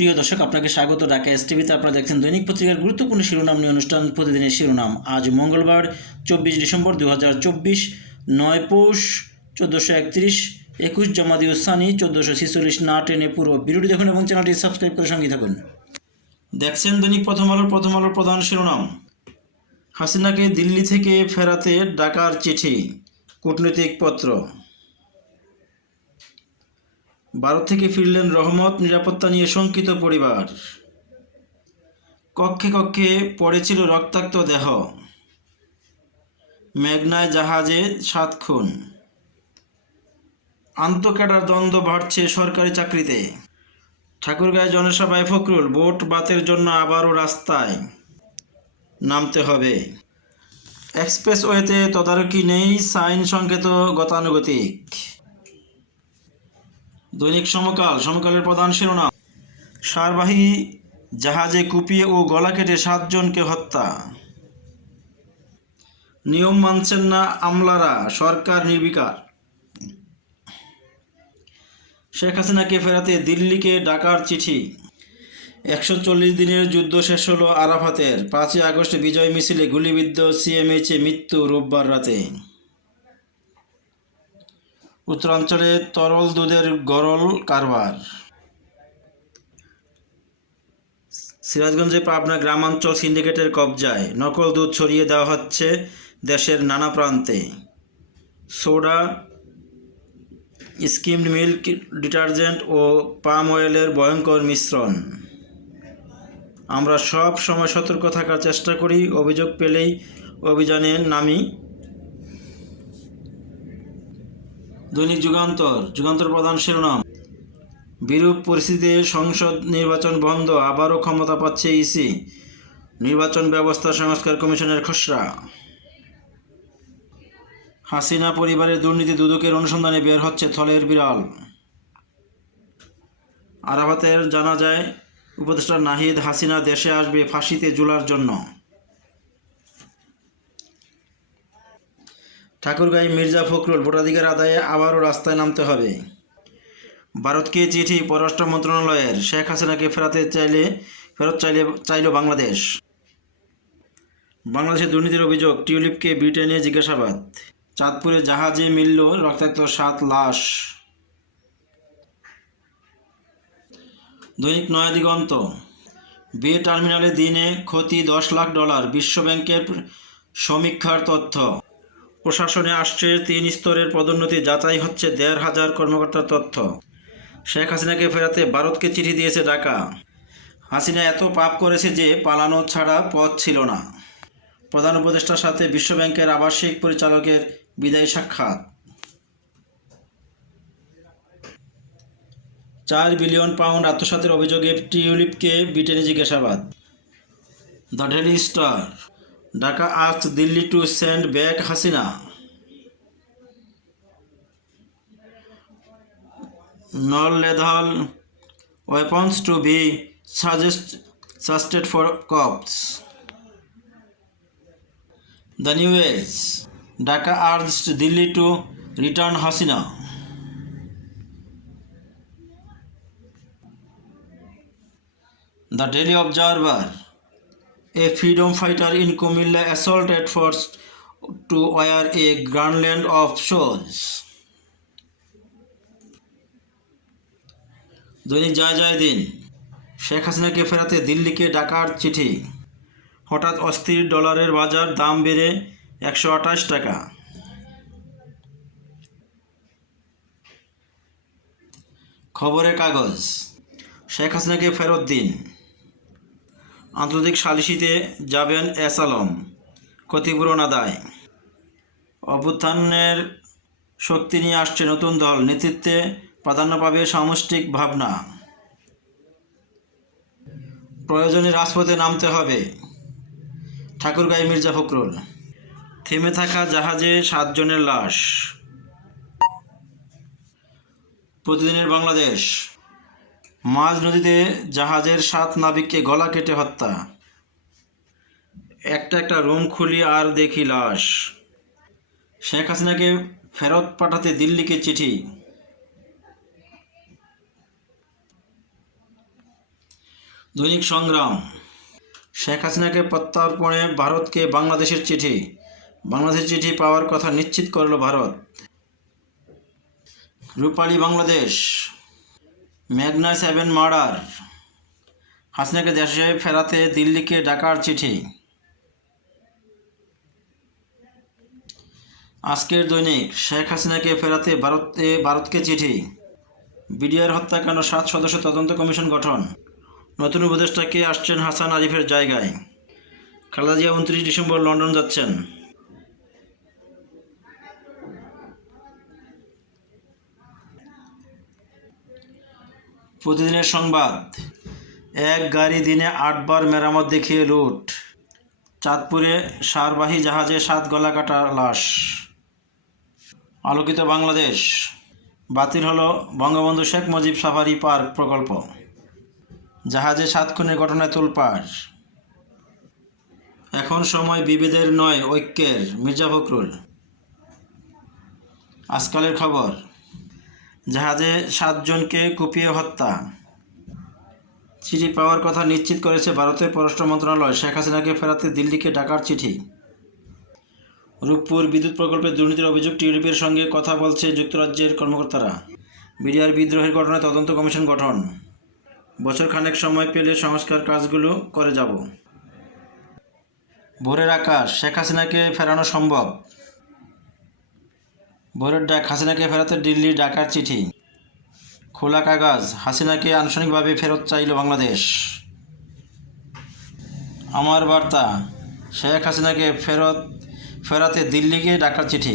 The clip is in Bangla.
প্রিয় দর্শক আপনাকে স্বাগত ঢাকা এস টিভিতে আপনারা দেখছেন দৈনিক পত্রিকার গুরুত্বপূর্ণ শিরোনাম নিয়ে অনুষ্ঠান প্রতিদিনের শিরোনাম আজ মঙ্গলবার চব্বিশ ডিসেম্বর দু হাজার চব্বিশ নয় পৌষ চোদ্দোশো একত্রিশ একুশ জমাদি উসানি চোদ্দোশো ছিচল্লিশ না টেনে পূর্ব বিরোধী দেখুন এবং চ্যানেলটি সাবস্ক্রাইব করে সঙ্গে থাকুন দেখছেন দৈনিক প্রথম আলোর প্রথম আলোর প্রধান শিরোনাম হাসিনাকে দিল্লি থেকে ফেরাতে ডাকার চিঠি কূটনৈতিক পত্র ভারত থেকে ফিরলেন রহমত নিরাপত্তা নিয়ে শঙ্কিত পরিবার কক্ষে কক্ষে পড়েছিল রক্তাক্ত দেহ মেঘনায় জাহাজে সাত খুন আন্তঃকেটার দ্বন্দ্ব বাড়ছে সরকারি চাকরিতে ঠাকুরগাঁয় জনসভায় ফখরুল ভোট বাতের জন্য আবারও রাস্তায় নামতে হবে এক্সপ্রেসওয়েতে তদারকি নেই সাইন সংকেত গতানুগতিক দৈনিক সমকাল সমকালের প্রধান শিরোনাম সারবাহী জাহাজে কুপিয়ে ও গলা কেটে সাতজনকে হত্যা নিয়ম মানছেন না আমলারা সরকার নির্বিকার শেখ হাসিনাকে ফেরাতে দিল্লিকে ডাকার চিঠি একশো চল্লিশ দিনের যুদ্ধ শেষ হলো আরাফাতের পাঁচই আগস্ট বিজয় মিছিলে গুলিবিদ্ধ সিএমএইচে মৃত্যু রোববার রাতে উত্তরাঞ্চলে তরল দুধের গরল কারবার সিরাজগঞ্জে পাবনা গ্রামাঞ্চল সিন্ডিকেটের কবজায় নকল দুধ ছড়িয়ে দেওয়া হচ্ছে দেশের নানা প্রান্তে সোডা স্কিমড মিল্ক ডিটারজেন্ট ও পাম অয়েলের ভয়ঙ্কর মিশ্রণ আমরা সব সময় সতর্ক থাকার চেষ্টা করি অভিযোগ পেলেই অভিযানে নামি দৈনিক যুগান্তর যুগান্তর প্রধান শিরোনাম বিরূপ পরিস্থিতিতে সংসদ নির্বাচন বন্ধ আবারও ক্ষমতা পাচ্ছে ইসি নির্বাচন ব্যবস্থা সংস্কার কমিশনের খসড়া হাসিনা পরিবারের দুর্নীতি দুদকের অনুসন্ধানে বের হচ্ছে থলের বিড়াল আরাফাতের জানা যায় উপদেষ্টা নাহিদ হাসিনা দেশে আসবে ফাঁসিতে জুলার জন্য ঠাকুরগাঁই মির্জা ফখরুল ভোটাধিকার আদায়ে আবারও রাস্তায় নামতে হবে ভারতকে চিঠি পররাষ্ট্র মন্ত্রণালয়ের শেখ হাসিনাকে ফেরাতে চাইলে ফেরত চাইলে চাইল বাংলাদেশ বাংলাদেশে দুর্নীতির অভিযোগ টিউলিপকে ব্রিটেনে জিজ্ঞাসাবাদ চাঁদপুরে জাহাজে মিলল রক্তাক্ত সাত লাশ দৈনিক নয়াদিগন্ত বে বিয়ে টার্মিনালে দিনে ক্ষতি দশ লাখ ডলার বিশ্বব্যাংকের সমীক্ষার তথ্য প্রশাসনে আসছে তিন স্তরের পদোন্নতি যাচাই হচ্ছে দেড় হাজার কর্মকর্তার তথ্য শেখ হাসিনাকে ফেরাতে ভারতকে চিঠি দিয়েছে ঢাকা হাসিনা এত পাপ করেছে যে পালানো ছাড়া পথ ছিল না প্রধান উপদেষ্টার সাথে বিশ্বব্যাংকের আবাসিক পরিচালকের বিদায়ী সাক্ষাৎ চার বিলিয়ন পাউন্ড আত্মসাতের অভিযোগে টিউলিপকে ব্রিটেনে জিজ্ঞাসাবাদ the Daily Star Dhaka asked Delhi to send back Hasina. Non-lethal weapons to be suggested for cops. The New Age. Dhaka urged Delhi to return Hasina. The Daily Observer. A freedom fighter in Comilla assaulted force to wear a garland of shoes. দৈনিক জয় জয় দিন শেখ হাসিনাকে ফেরাতে দিল্লিকে ডাকার চিঠি হঠাৎ অস্থির ডলারের বাজার দাম বেড়ে একশো আঠাশ টাকা খবরের কাগজ শেখ হাসিনাকে ফেরত দিন আন্তর্জাতিক সালিসিতে যাবেন এস আলম ক্ষতিপূরণ আদায় অভ্যুত্থানের শক্তি নিয়ে আসছে নতুন দল নেতৃত্বে প্রাধান্য পাবে সামষ্টিক ভাবনা প্রয়োজনে রাজপথে নামতে হবে ঠাকুরগাঁ মির্জা ফখরুল থেমে থাকা জাহাজে সাতজনের লাশ প্রতিদিনের বাংলাদেশ মাঝ নদীতে জাহাজের সাত নাবিককে গলা কেটে হত্যা একটা একটা রুম খুলি আর দেখি লাশ শেখ হাসিনাকে ফেরত পাঠাতে দিল্লিকে চিঠি দৈনিক সংগ্রাম শেখ হাসিনাকে প্রত্যর্পণে ভারতকে বাংলাদেশের চিঠি বাংলাদেশের চিঠি পাওয়ার কথা নিশ্চিত করল ভারত রূপালী বাংলাদেশ মেঘনা সেভেন মার্ডার হাসনাকে দেশে ফেরাতে দিল্লিকে ডাকার চিঠি আজকের দৈনিক শেখ হাসিনাকে ফেরাতে ভারতে ভারতকে চিঠি বিডিআর হত্যাকাণ্ড সাত সদস্য তদন্ত কমিশন গঠন নতুন উপদেষ্টাকে আসছেন হাসান আরিফের জায়গায় খালাজিয়া উনত্রিশ ডিসেম্বর লন্ডন যাচ্ছেন প্রতিদিনের সংবাদ এক গাড়ি দিনে আটবার মেরামত দেখিয়ে লুট চাঁদপুরে সারবাহী জাহাজে সাত গলা কাটা লাশ আলোকিত বাংলাদেশ বাতিল হলো বঙ্গবন্ধু শেখ মুজিব সাফারি পার্ক প্রকল্প জাহাজে সাত খুনের ঘটনায় তোলপাড় এখন সময় বিভেদের নয় ঐক্যের মির্জা ফখরুল আজকালের খবর জাহাজে সাতজনকে কুপিয়ে হত্যা চিঠি পাওয়ার কথা নিশ্চিত করেছে ভারতের পররাষ্ট্র মন্ত্রণালয় শেখ হাসিনাকে ফেরাতে দিল্লিকে ডাকার চিঠি রূপপুর বিদ্যুৎ প্রকল্পের দুর্নীতির অভিযোগ টিউলিপের সঙ্গে কথা বলছে যুক্তরাজ্যের কর্মকর্তারা বিডিআর বিদ্রোহের ঘটনায় তদন্ত কমিশন গঠন বছর খানেক সময় পেলে সংস্কার কাজগুলো করে যাব ভোরের আকাশ শেখ হাসিনাকে ফেরানো সম্ভব ভোরের ডাক হাসিনাকে ফেরাতে দিল্লি ডাকার চিঠি খোলা কাগজ হাসিনাকে আনুষ্ঠানিকভাবে ফেরত চাইল বাংলাদেশ আমার বার্তা শেখ হাসিনাকে ফেরত ফেরাতে দিল্লিকে ডাকার চিঠি